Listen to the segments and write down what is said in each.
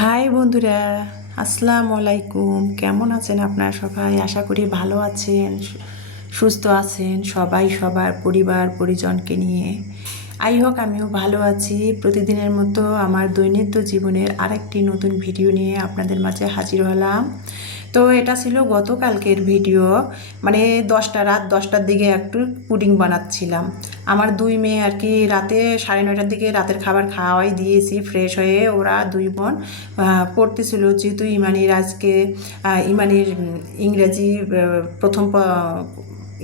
High বন্ধুরা, আসসালামু আলাইকুম। কেমন আছেন আপনারা সবাই? আশা করি ভালো আছেন, সুস্থ আছেন সবাই সবার পরিবার পরিজনকে নিয়ে। হোক আমিও ভালো আছি। প্রতিদিনের মতো আমার দৈনন্দিন জীবনের আরেকটি নতুন ভিডিও নিয়ে আপনাদের মাঝে হাজির হলাম। তো এটা ছিল গতকালকের ভিডিও, মানে রাত 10টার দিকে একটু পুডিং বানাচ্ছিলাম। আমার দুই মেয়ে আর কি রাতে 9:30টার দিকে রাতের খাবার খাওয়াই দিয়েছি, ফ্রেশ হয়ে ওরা দুই বোন পড়তেছিল। যেহেতু ইমানির আজকে ইমানির ইংরেজি প্রথম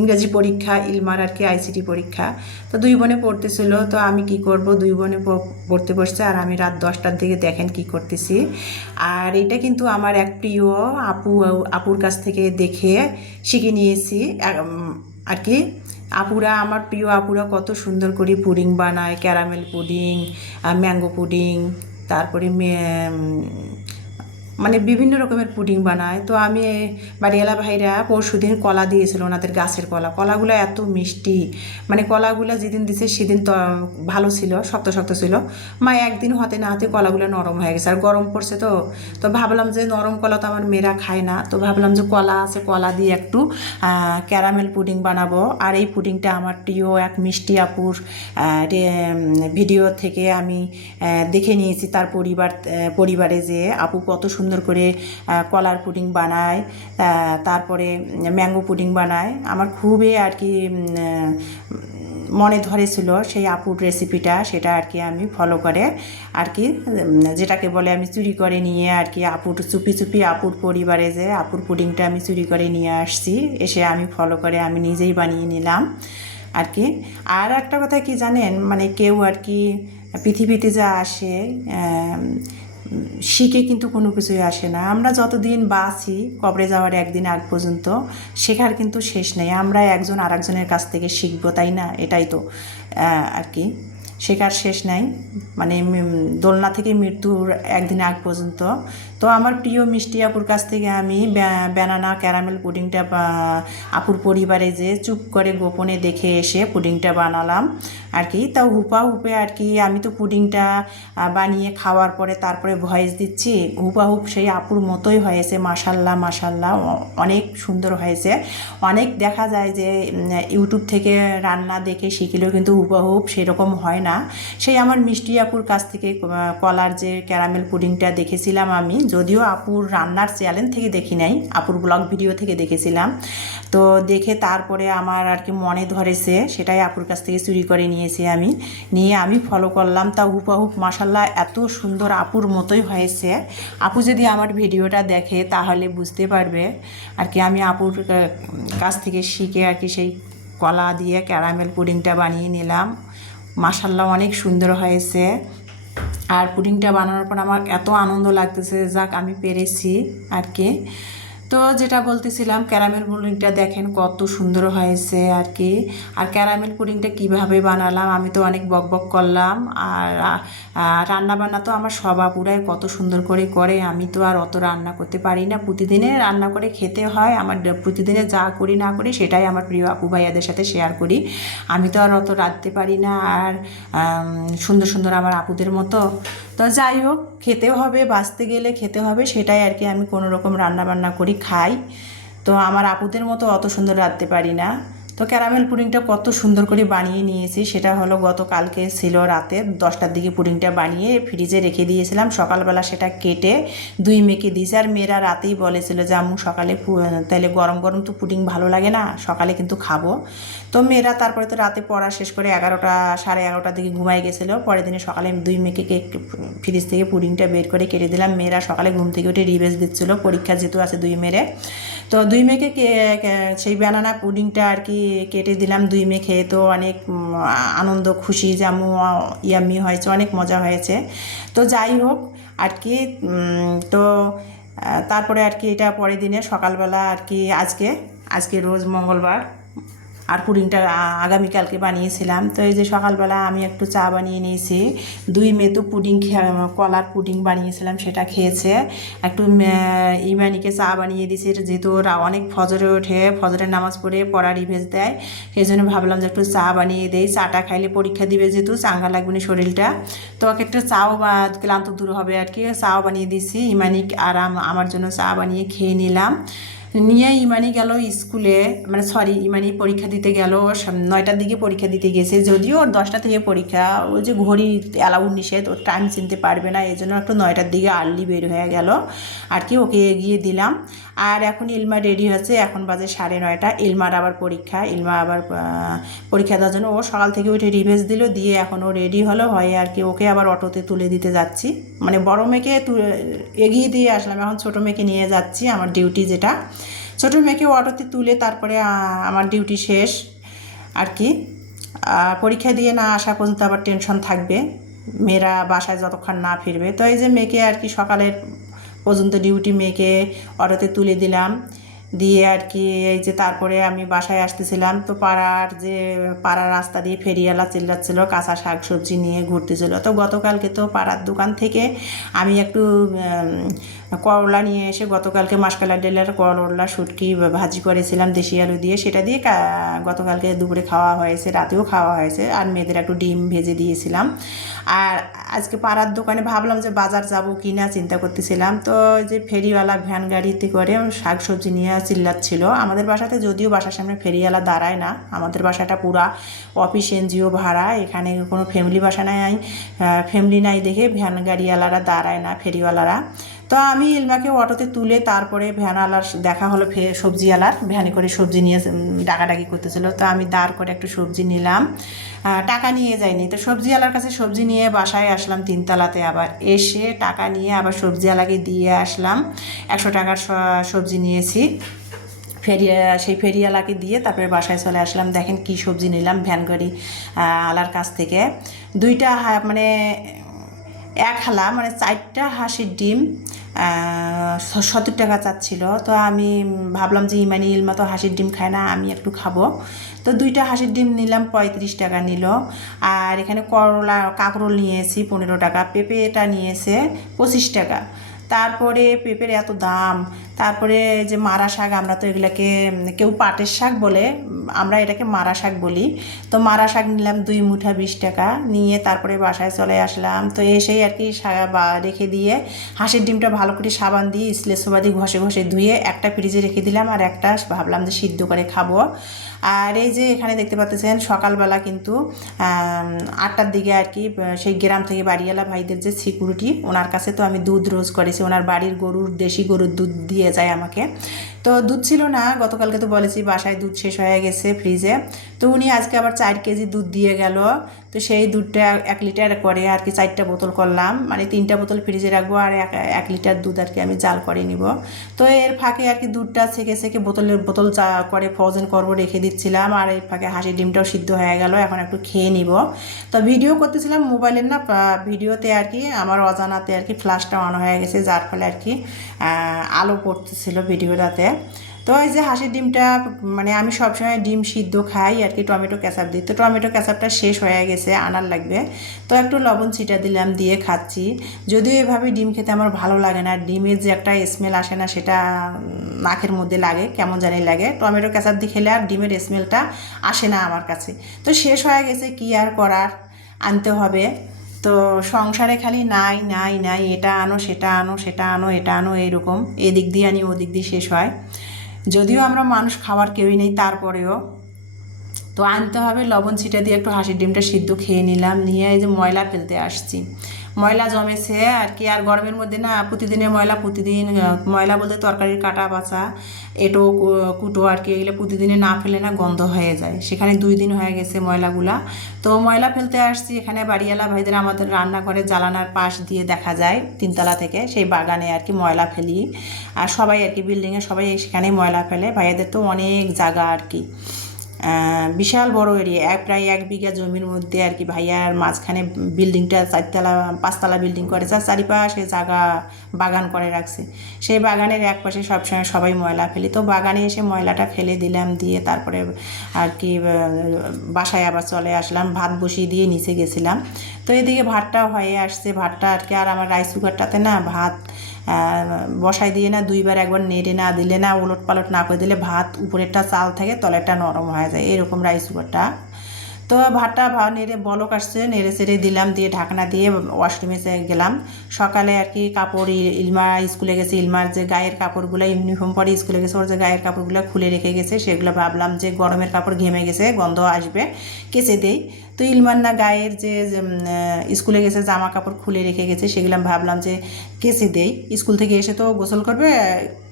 ইংরেজি পরীক্ষা, ইলমার আর কি আইসিটি পরীক্ষা। তো দুই বোনে পড়তেছিল, তো আমি কি করব, দুই বোনে পড়তে বসছে আর আমি রাত 10টার দিকে দেখেন কি করতেছি। আর এটা কিন্তু আমার এক প্রিয় আপুর কাছ থেকে দেখে শিখে নিয়েছি আর কি। আমার প্রিয় আপুরা কত সুন্দর করে পুডিং বানায়, ক্যারামেল পুডিং, ম্যাঙ্গো পুডিং, তারপরে মানে বিভিন্ন রকমের পুডিং বানায়। তো আমি বাড়িওয়ালা ভাইরা পরশুদিন কলা দিয়েছিল, ওনাদের গাছের কলাগুলো এত মিষ্টি, মানে কলাগুলো যেদিন দিছে সেদিন তো ভালো ছিল, শক্ত শক্ত ছিল। মা একদিন হতে না হতে কলাগুলো নরম হয়ে গেছে, আর গরম পড়ছে। তো ভাবলাম যে নরম কলা তো আমার মেয়েরা খায় না, তো ভাবলাম যে কলা আছে, কলা দিয়ে একটু ক্যারামেল পুডিং বানাবো। আর এই পুডিংটা আমার প্রিয় এক মিষ্টি আপুর ভিডিও থেকে আমি দেখে নিয়েছি। তার পরিবারে যে আপু কত সুন্দর করে কলার পুডিং বানায়, তারপরে ম্যাঙ্গো পুডিং বানায়। আমার খুবই আর কি মনে ধরেছিল সেই আপুর রেসিপিটা, সেটা আর কি আমি ফলো করে আর কি, যেটাকে বলে আমি চুরি করে নিয়ে আর কি চুপি চুপি আপুর পরিবারে যে আপুর পুডিংটা আমি চুরি করে নিয়ে আসছি, এসে আমি ফলো করে আমি নিজেই বানিয়ে নিলাম আর কি। আর একটা কথা কি জানেন, মানে কেউ আর কি পৃথিবীতে যা আসে শিখে কিন্তু কোনো কিছুই আসে না। আমরা যতদিন বাঁচি, কবরে যাওয়ার একদিন আগ পর্যন্ত শেখার কিন্তু শেষ নেই। আমরা একজন আরেকজনের কাছ থেকে শিখবো, তাই না? এটাই তো আর কি, শেখার শেষ নাই। মানে দোলনা থেকে মৃত্যুর একদিন আগ পর্যন্ত। তো আমার প্রিয় মিষ্টি আপুর কাছ থেকে আমি ব্যানানা ক্যারামেল পুডিংটা আপুর পরিবারে যে চুপ করে গোপনে দেখে এসে পুডিংটা বানালাম আর কি। তাও হুপে আর কি আমি তো পুডিংটা বানিয়ে খাওয়ার পরে তারপরে ভয়েস দিচ্ছি, হুপ সেই আপুর মতোই হয়েছে। মাশাল্লাহ মাশাল্লাহ, অনেক সুন্দর হয়েছে। অনেক দেখা যায় যে ইউটিউব থেকে রান্না দেখে শিখলেও কিন্তু হুপ সেরকম হয় না। সেই আমার মিষ্টি আপুর কাছ থেকে কলার যে ক্যারামেল পুডিংটা দেখেছিলাম আমি, যদিও আপুর রান্নার চ্যানেল থেকে দেখি নাই, আপুর ব্লগ ভিডিও থেকে দেখেছিলাম। তো দেখে তারপরে আমার আর কি মনে ধরেছে, সেটাই আপুর কাছ থেকে চুরি করে নিয়ে আমি ফলো করলাম। তা হুপ মাশাল্লাহ এত সুন্দর আপুর মতোই হয়েছে। আপু যদি আমার ভিডিওটা দেখে তাহলে বুঝতে পারবে আর কি। আমি আপুর কাছ থেকে শিখে আর কি সেই কলা দিয়ে ক্যারামেল পুডিংটা বানিয়ে নিলাম। মাশাল্লাহ অনেক সুন্দর হয়েছে। আর পুডিংটা বানানোর পর আমার এত আনন্দ লাগতেছে, যাক আমি পেরেছি আর কি। তো যেটা বলতেছিলাম, ক্যারামেল পুডিংটা দেখেন কত সুন্দর হয়েছে আর কি। আর ক্যারামেল পুডিংটা কিভাবে বানালাম আমি তো অনেক বকবক করলাম। আর রান্না বান্না তো আমার সব আপুরাই কত সুন্দর করে, আমি তো আর অত রান্না করতে পারি না। প্রতিদিনে রান্না করে খেতে হয় আমার, প্রতিদিনে যা করি না করি সেটাই আমার প্রিয় আপু ভাইয়াদের সাথে শেয়ার করি। আমি তো আর অত রাঁধতে পারি না, আর সুন্দর সুন্দর আমার আপুদের মতো। তো যাই হোক, খেতেও হবে, বাঁচতে গেলে খেতে হবে, সেটাই আর কি আমি কোনো রকম রান্নাবান্না করি খাই। তো আমার আপুদের মতো অত সুন্দর রাঁধতে পারি না। তো ক্যারামেল পুডিংটা কত সুন্দর করে বানিয়ে নিয়েছি, সেটা হলো গতকালকে ছিল রাতে 10টার দিকে পুডিংটা বানিয়ে ফ্রিজে রেখে দিয়েছিলাম। সকালবেলা সেটা কেটে দুই মেয়েকে দিয়েছি। আর মেয়েরা রাতেই বলেছিল যে আম্মু সকালে তাহলে গরম গরম তো পুডিং ভালো লাগে না, সকালে কিন্তু খাবো। তো মেয়েরা তারপরে তো রাতে পড়া শেষ করে 11টা 11:30টার দিকে ঘুমাই গেছিলো। পরের দিনে সকালে দুই মেয়েকে ফ্রিজ থেকে পুডিংটা বের করে কেটে দিলাম। মেয়েরা সকালে ঘুম থেকে উঠে রিভেস দিচ্ছিলো, পরীক্ষা যেহেতু আছে দুই মেয়েরে। তো দুই মেয়েকে সেই ব্যানানা পুডিংটা আর কি কেটে দিলাম। দুই মেয়ে খেয়ে তো অনেক আনন্দ খুশি যে আম্মু ইয়াম্মি হয়েছে, অনেক মজা হয়েছে। তো যাই হোক আর কি। তো তারপরে আর কি এটা পরের দিনে সকালবেলা আর কি, আজকে রোজ মঙ্গলবার, আর পুডিংটা আগামীকালকে বানিয়েছিলাম। তো এই যে সকালবেলা আমি একটু চা বানিয়ে নিয়েছি। 2 মেয়ে তো পুডিং কলার পুডিং বানিয়েছিলাম, সেটা খেয়েছে। একটু ইমানিকে চা বানিয়ে দিয়েছি, যেহেতু ওরা অনেক ফজরে ওঠে, ফজরের নামাজ পড়ে পড়া রিভেজ দেয়, সেই জন্য ভাবলাম যে একটু চা বানিয়ে দেই। চাটা খাইলে পরীক্ষা দিবে, যেহেতু চাঙ্গা লাগবে না শরীরটা, তো ওকে একটু চাও বা ক্লান্ত দূর হবে আর কি, চাও বানিয়ে দিয়েছি। ইমানি আর আমার জন্য চা বানিয়ে খেয়ে নিলাম। নিয়ে ইমানি গেল স্কুলে, মানে সরি, ইমানি পরীক্ষা দিতে গেল। 9টার দিকে পরীক্ষা দিতে গেছে, যদিও ওর 10টা থেকে পরীক্ষা। ওই যে ঘড়ি অ্যালাউ নিষেধ, ওর টাইম চিনতে পারবে না, এই জন্য একটু 9টার দিকে আর্লি বের হয়ে গেল আর কি, ওকে এগিয়ে দিলাম। আর এখন ইলমা রেডি হচ্ছে, এখন বাজে 9:30। ইলমার আবার পরীক্ষা, ইলমা আবার পরীক্ষা দেওয়ার জন্য ও সকাল থেকে উঠে রিভেজ দিল, দিয়ে এখন ও রেডি হলো হয়ে আর কি, ওকে আবার অটোতে তুলে দিতে যাচ্ছি। মানে বড় মেয়েকে এগিয়ে দিয়ে আসলাম, এখন ছোটো মেয়েকে নিয়ে যাচ্ছি, আমার ডিউটি যেটা। ছোটো মেয়েকে অটোতে তুলে তারপরে আমার ডিউটি শেষ আর কি। পরীক্ষা দিয়ে না আসা পর্যন্ত আবার টেনশন থাকবে, মেয়েরা বাসায় যতক্ষণ না ফিরবে। তো এই যে মেয়েকে আর কি সকালের পর্যন্ত ডিউটি, মেয়েকে অটোতে তুলে দিলাম, দিয়ে আর কি এই যে তারপরে আমি বাসায় আসতেছিলাম। তো পাড়ার রাস্তা দিয়ে ফেরিওয়ালা চিল্লাচ্ছিল, কাঁচা শাক সবজি নিয়ে ঘুরতেছিল। তো গতকালকে তো পাড়ার দোকান থেকে আমি একটু করলা নিয়ে এসে, গতকালকে মাসকালার ডেলার করলা শুটকি ভাজি করেছিলাম দেশি আলু দিয়ে, সেটা দিয়ে গতকালকে দুপুরে খাওয়া হয়েছে, রাতেও খাওয়া হয়েছে। আর মেয়েদের একটু ডিম ভেজে দিয়েছিলাম। আর আজকে পাড়ার দোকানে ভাবলাম যে বাজার যাব কি না চিন্তা করতেছিলাম। তো যে ফেরিওয়ালা ভ্যান গাড়িতে করে শাক সবজি নিয়ে চিল্লাচ্ছিল। আমাদের বাসাতে যদিও বাসার সামনে ফেরিওয়ালা দাঁড়ায় না, আমাদের বাসাটা পুরা অফিস এনজিও ভাড়া, এখানে কোনো ফ্যামিলি বাসা নাই, ফ্যামিলি নাই দেখে ভ্যান গাড়িওয়ালারা দাঁড়ায় না, ফেরিওয়ালারা। তো আমি ইলমাকে অটোতে তুলে তারপরে ভ্যানওয়ালার দেখা হলো, সবজিওয়ালার ভ্যানে করে সবজি নিয়ে ডাকাডাকি করতেছিল। তো আমি দাঁড় করে একটু সবজি নিলাম, টাকা নিয়ে যাইনি। তো সবজিওয়ালার কাছে সবজি নিয়ে বাসায় আসলাম 3তলাতে, আবার এসে টাকা নিয়ে আবার সবজিওয়ালাকে দিয়ে আসলাম। 100 টাকার সবজি নিয়েছি, সেই ফেরিওয়ালাকে দিয়ে তারপরে বাসায় চলে আসলাম। দেখেন কি সবজি নিলাম ভ্যান গাড়ি আলার কাছ থেকে। 2টা মানে 1 হালা, মানে 4টা হাঁসের ডিম 70 টাকা চাচ্ছিল। তো আমি ভাবলাম যে ইলমা তো হাঁসের ডিম খায় না, আমি একটু খাবো। তো 2টা হাঁসের ডিম নিলাম, 35 টাকা নিল। আর এখানে কাঁকরোল নিয়েছি 15 টাকা, পেঁপেটা নিয়েছে 25 টাকা। তারপরে পেঁপের এত দাম। তারপরে যে মারা শাক, আমরা তো এগুলাকে কেউ পাটের শাক বলে, আমরা এটাকে মারা শাক বলি। তো মারা শাক নিলাম 2 মুঠা 20 টাকা নিয়ে তারপরে বাসায় চলে আসলাম। তো এসেই আর কি রেখে দিয়ে হাঁসের ডিমটা ভালো করে সাবান দিয়ে স্লেসোবা দিয়ে ঘষে ঘষে ধুয়ে একটা ফ্রিজে রেখে দিলাম, আর একটা ভাবলাম যে সিদ্ধ করে খাবো। আর এই যে এখানে দেখতে পাচ্ছেন সকালবেলা কিন্তু 8টার দিকে আর কি সেই গ্রাম থেকে বাড়িওয়ালা ভাইদের যে সিকিউরিটি, ওনার কাছে তো আমি দুধ রোজ করেছি, ওনার বাড়ির দেশি গরুর দুধ দিয়ে যায় আমাকে। তো দুধ ছিল না গতকালকে, তো বলেছি বাসায় দুধ শেষ হয়ে গেছে ফ্রিজে। তো উনি আজকে আবার 4 কেজি দুধ দিয়ে গেল। তো সেই দুধটা 1 লিটার করে আর কি 4টা বোতল করলাম, মানে 3টা বোতল ফ্রিজে রাখবো, আর 1 লিটার দুধ আর কি আমি জাল করে নিব। তো এর ফাঁকে আর কি দুধটা ছেঁকে বোতল চা করে ফ্রোজেন করবো রেখে দিচ্ছিলাম। আর এর ফাঁকে হাঁসের ডিমটাও সিদ্ধ হয়ে গেল, এখন একটু খেয়ে নিব। তো ভিডিও করতেছিলাম মোবাইলের না, ভিডিওতে আর কি আমার অজানাতে আর কি ফ্ল্যাশটা অন হয়ে গেছে, যার ফলে আর কি আলো পড়তেছিল ভিডিওটাতে। তো এই যে হাঁসের ডিমটা, মানে আমি সবসময় ডিম সিদ্ধ খাই আর কি, টমেটো কেচাপ দিই। তো টমেটো কেচাপটা শেষ হয়ে গেছে, আনার লাগবে। তো একটু লবণ ছিটা দিলাম, দিয়ে খাচ্ছি। যদিও এভাবে ডিম খেতে আমার ভালো লাগে না, ডিমের যে একটা স্মেল আসে না, সেটা নাকের মধ্যে লাগে, কেমন জানি লাগে। টমেটো কেচাপ দিয়ে খেলে আর ডিমের স্মেলটা আসে না আমার কাছে। তো শেষ হয়ে গেছে, কি আর করার, আনতে হবে। তো সংসারে খালি নাই নাই নাই, এটা আনো সেটা আনো, সেটা আনো এটা আনো, এইরকম এদিক দিয়ে আনি ওদিক দিয়ে শেষ হয়। যদিও আমরা মানুষ খাওয়ার কেউই নেই, তারপরেও তো আনতে হবে। লবণ ছিটা দিয়ে একটু হাঁসের ডিমটা সিদ্ধ খেয়ে নিলাম, নিয়ে এই যে ময়লা ফেলতে আসছি। ময়লা জমেছে আর কি, আর গরমের মধ্যে না প্রতিদিনের ময়লা, প্রতিদিন ময়লা বলতে তরকারির কাটা বাছা এটো কুটো আর কি, এগুলো প্রতিদিনে না ফেলে না গন্ধ হয়ে যায়। সেখানে 2 দিন হয়ে গেছে ময়লাগুলা। তো ময়লা ফেলতে আসছি, এখানে বাড়িওয়ালা ভাইদের আমাদের রান্নাঘরে জানালার পাশ দিয়ে দেখা যায় 3তলা থেকে, সেই বাগানে আর কি ময়লা ফেলি। আর সবাই আর কি বিল্ডিংয়ে সবাই সেখানেই ময়লা ফেলে, ভাইয়াদের তো অনেক জায়গা আর কি। বিশাল বড় এরিয়া, প্রায় 1 বিঘা জমির মধ্যে আর কি ভাইয়ার মাঝখানে বিল্ডিংটা 4তলা 5তলা বিল্ডিং করেছে, আর চারিপাশে জায়গা বাগান করে রাখছে। সেই বাগানের এক পাশে সবসময় সবাই ময়লা ফেলি, তো বাগানে এসে ময়লাটা ফেলে দিলাম, দিয়ে তারপরে আর কি বাসায় আবার চলে আসলাম, ভাত বসিয়ে দিয়ে নিচে গেছিলাম। তো এদিকে ভাতটা হয়ে আসছে, ভাতটা আর কি, আর আমার রাইস কুকারটাতে না ভাত বসাই দিয়ে না 2বার একবার নেড়ে না দিলে না, ওলট পালট না করে দিলে ভাত উপরেরটা চাল থাকে তলেরটা নরম হয়ে যায়, এরকম রাইস কুকারটা। তো ভাতটা নেড়ে বলক আসছে, নেড়ে চেড়ে দিলাম, দিয়ে ঢাকনা দিয়ে ওয়াশরুমে গেলাম। সকালে আর কি কাপড়, ইলমা স্কুলে গেছে, ইলমার যে গায়ের কাপড়গুলো ইউনিফর্ম পরে স্কুলে গেছে, ওর যে গায়ের কাপড়গুলো খুলে রেখে গেছে, সেগুলো ভাবলাম যে গরমের কাপড় ঘেমে গেছে, গন্ধ আসবে, কেচে দেই। তো ইলমার না গায়ের যে স্কুলে গেছে জামা কাপড় খুলে রেখে গেছে, সেগুলো ভাবলাম যে কেচে দেই, স্কুল থেকে এসে তো গোসল করবে,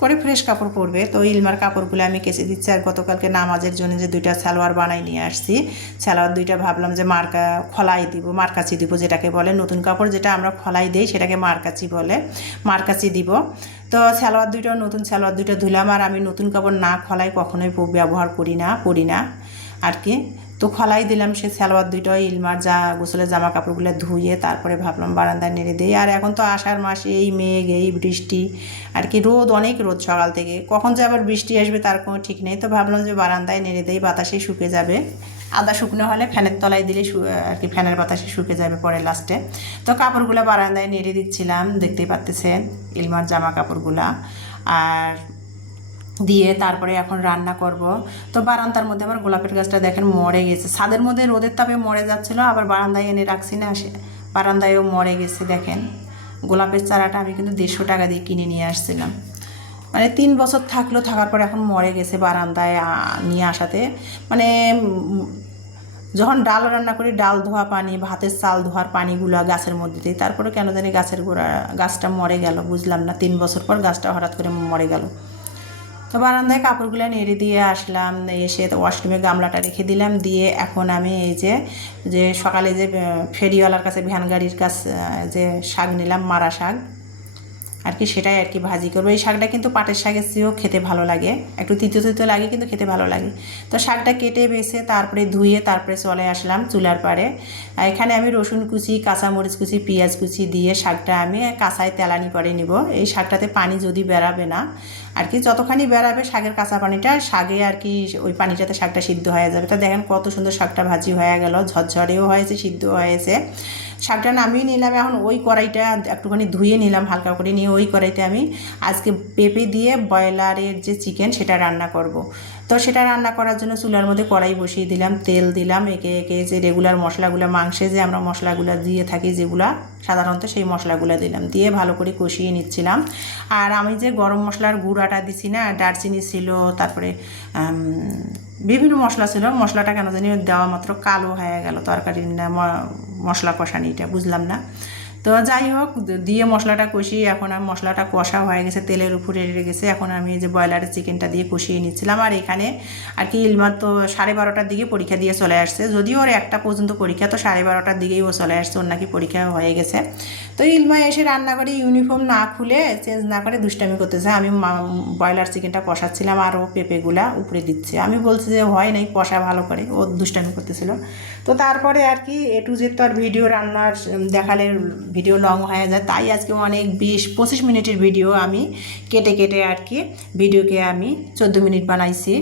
করে ফ্রেশ কাপড় পরবে। তো ইলমার কাপড়গুলো আমি কেচে দিচ্ছি। আর গতকালকে নামাজের জন্য যে 2টা সালোয়ার বানাই নিয়ে আসছি, সালোয়ার 2টা ভাবলাম যে খলাই দিব, মারকাচি দিব, যেটাকে বলে নতুন কাপড় যেটা আমরা খলাই দিই সেটাকে মারকাচি বলে, মারকাচি দিব। তো সালোয়ার 2টা, নতুন সালোয়ার 2টা ধুলাম। আর আমি নতুন কাপড় না খলাই কখনোই ব্যবহার পরি না আর কি। তো খলাই দিলাম সে সালোয়ার 2টা, ইলমার গোসলের জামা কাপড়গুলো ধুয়ে তারপরে ভাবলাম বারান্দায় নেড়ে দিই। আর এখন তো আষাঢ় মাস, এই মেঘ, এই বৃষ্টি আর কি, রোদ, অনেক রোদ সকাল থেকে, কখন যে আবার বৃষ্টি আসবে তার কোনো ঠিক নেই। তো ভাবলাম যে বারান্দায় নেড়ে দিই, বাতাসে শুকে যাবে, আদা শুকনো হলে ফ্যানের তলায় দিলে আর কি ফ্যানের বাতাসে শুকে যাবে পরে লাস্টে। তো কাপড়গুলো বারান্দায় নেড়ে দিচ্ছিলাম, দেখতেই পাচ্ছেন ইলমার জামা কাপড়গুলা। আর দিয়ে তারপরে এখন রান্না করব। তো বারান্দার মধ্যে আমার গোলাপের গাছটা দেখেন মরে গেছে, ছাদের মধ্যে রোদের তাপে মরে যাচ্ছিলো, আবার বারান্দায় এনে রাখছি না, বারান্দায়ও মরে গেছে। দেখেন গোলাপের চারাটা আমি কিন্তু 150 টাকা দিয়ে কিনে নিয়ে আসছিলাম, মানে 3 বছর থাকলো, থাকার পর এখন মরে গেছে বারান্দায় নিয়ে আসাতে। মানে যখন ডাল রান্না করি, ডাল ধোয়া পানি, ভাতের চাল ধোয়ার পানিগুলো গাছের মধ্যে দিই, তারপরে কেন জানি গাছটা মরে গেল, বুঝলাম না, 3 বছর পর গাছটা হঠাৎ করে মরে গেল। তো বারান্দায় কাপড়গুলো নেড়ে দিয়ে আসলাম, এসে তো ওয়াশরুমে গামলাটা রেখে দিলাম, দিয়ে এখন আমি এই যে সকালে যে ফেরিওয়ালার কাছে, ভ্যান গাড়ির কাছে যে শাক নিলাম, মারা শাক আর কি, সেটাই আর কি ভাজি করবো। এই শাকটা কিন্তু পাটের শাকের চেয়েও খেতে ভালো লাগে, একটু তিতো তিতো লাগে কিন্তু খেতে ভালো লাগে। তো শাকটা কেটে বেছে তারপরে ধুয়ে তারপরে চলে আসলাম চুলার পাড়ে। এখানে আমি রসুন কুচি, কাঁচামরিচ কুচি, পেঁয়াজ কুচি দিয়ে শাকটা আমি কাঁচায় তেলানি করে নিব। এই শাকটাতে পানি যদি বেরাবে না আর কি, যতখানি বেরাবে শাকের কাঁচা পানিটা, শাকে আর কি ওই পানিটাতে শাকটা সিদ্ধ হয়ে যাবে। তো দেখেন কত সুন্দর শাকটা ভাজি হয়ে গেল, ঝরঝরেও হয়েছে, সিদ্ধ হয়েছে। শাকটা নামিয়ে নিলাম, এখন ওই কড়াইটা একটুখানি ধুয়ে নিলাম হালকা করে, নিয়ে ওই কড়াইতে আমি আজকে পেঁপে দিয়ে ব্রয়লারের যে চিকেন সেটা রান্না করব। তো সেটা রান্না করার জন্য চুলার মধ্যে কড়াই বসিয়ে দিলাম, তেল দিলাম, একে একে যে রেগুলার মশলাগুলো, মাংসে যে আমরা মশলাগুলো দিয়ে থাকি যেগুলা সাধারণত, সেই মশলাগুলো দিলাম, দিয়ে ভালো করে কষিয়ে নিচ্ছিলাম। আর আমি যে গরম মশলার গুঁড়াটা দিছি না, দারচিনি ছিল, তারপরে বিভিন্ন মশলা ছিল, মশলাটা কেন জানি দেওয়া মাত্র কালো হয়ে গেল তরকারির না মশলা কষানিটা, বুঝলাম না। তো যাই হোক, দিয়ে মশলাটা কষিয়ে এখন আমি, মশলাটা কষা হয়ে গেছে, তেলের উপরে রেড়ে গেছে, এখন আমি যে ব্রয়লারের চিকেনটা দিয়ে কষিয়ে নিচ্ছিলাম। আর এখানে আর কি ইলমার তো 12:30টার দিকে পরীক্ষা দিয়ে চলে আসছে, যদিও ওর 1টা পর্যন্ত পরীক্ষা, তো 12:30টার দিকেই ও চলে আসছে, ওর নাকি পরীক্ষা হয়ে গেছে। তো ইলমা এসে রান্না করে ইউনিফর্ম না খুলে, চেঞ্জ না করে দুষ্টামি করতেছে। আমি ব্রয়লার চিকেনটা কষাচ্ছিলাম আর ও পেঁপেগুলা উপরে দিচ্ছে, আমি বলছি যে হয় নাই, কষা ভালো করে, ও দুষ্টামি করতেছিল। তো তারপরে আর কি A to Z তো আর ভিডিও রান্নার দেখালে ভিডিও লং হয়ে যায়, তাই আজকে অনেক 20-25 মিনিটের ভিডিও আমি কেটে কেটে আর কি ভিডিওকে আমি 14 মিনিট বানাইছি।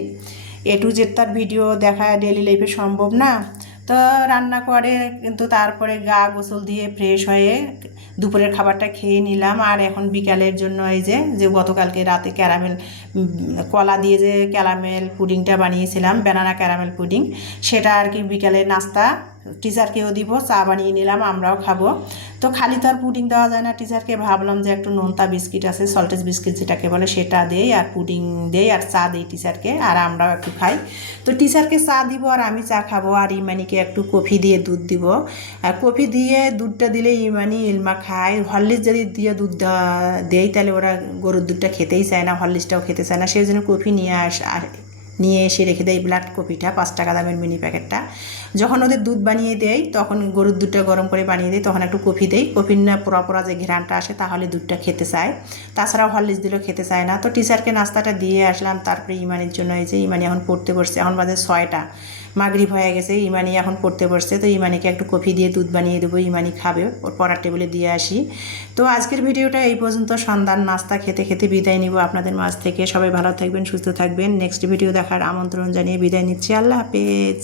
A to Z তার ভিডিও দেখা ডেইলি লাইফে সম্ভব না। তো রান্না করে কিন্তু তারপরে গা গোসল দিয়ে ফ্রেশ হয়ে দুপুরের খাবারটা খেয়ে নিলাম। আর এখন বিকালের জন্য এই যে গতকালকে রাতে কলা দিয়ে যে ক্যারামেল পুডিংটা বানিয়েছিলাম, ব্যানানা ক্যারামেল পুডিং, সেটা আর কি বিকালের নাস্তা টিচারকেও দিব, চা বানিয়ে নিলাম, আমরাও খাবো। তো খালি তো আর পুডিং দেওয়া যায় না টিচারকে, ভাবলাম যে একটু নোনতা বিস্কিট আছে, সল্টেজ বিস্কিট যেটাকে বলে, সেটা দেই, আর পুডিং দেই, আর চা দিই টিচারকে, আর আমরাও একটু খাই। তো টিচারকে চা দিব আর আমি চা খাবো, আর ইমানিকে একটু কফি দিয়ে দুধ দিব। আর কফি দিয়ে দুধটা দিলে ইলমা খায়। হরলিক্স যদি দিয়ে দুধ দেই তাহলে ওরা গরুর দুধটা খেতেই চায় না, হরলিক্সটাও খেতে চায় না, সেই জন্য কফি নিয়ে নিয়ে এসে রেখে দেয় ব্ল্যাক কফিটা, 5 টাকা দামের মিনি প্যাকেটটা। যখন ওদের দুধ বানিয়ে দেয় তখন গরুর দুধটা গরম করে বানিয়ে দেয়, তখন একটু কফি দেয়, কফির না পোড়া পোড়া যে ঘ্রাণটা আসে তাহলে দুধটা খেতে চায়। তাছাড়া হরলিক্স দিলেও খেতে চায় না। তো টিচারকে নাস্তাটা দিয়ে আসলাম, তারপরে ইমানির জন্য এই যে ইমানি এখন পড়তে বসছে, এখন বাজে 6টা, মাগরিব হয়ে গেছে, ইমানি এখন পড়তে বসছে। তো ইমানিকে একটু কফি দিয়ে দুধ বানিয়ে দেবো, ইমানি খাবে, ওর পড়ার টেবিলে দিয়ে আসি। তো আজকের ভিডিওটা এই পর্যন্ত, সন্ধ্যার নাস্তা খেতে খেতে বিদায় নিব আপনাদের মাঝ থেকে। সবাই ভালো থাকবেন, সুস্থ থাকবেন। নেক্সট ভিডিও দেখার আমন্ত্রণ জানিয়ে বিদায় নিচ্ছি। আল্লাহ হাফেজ।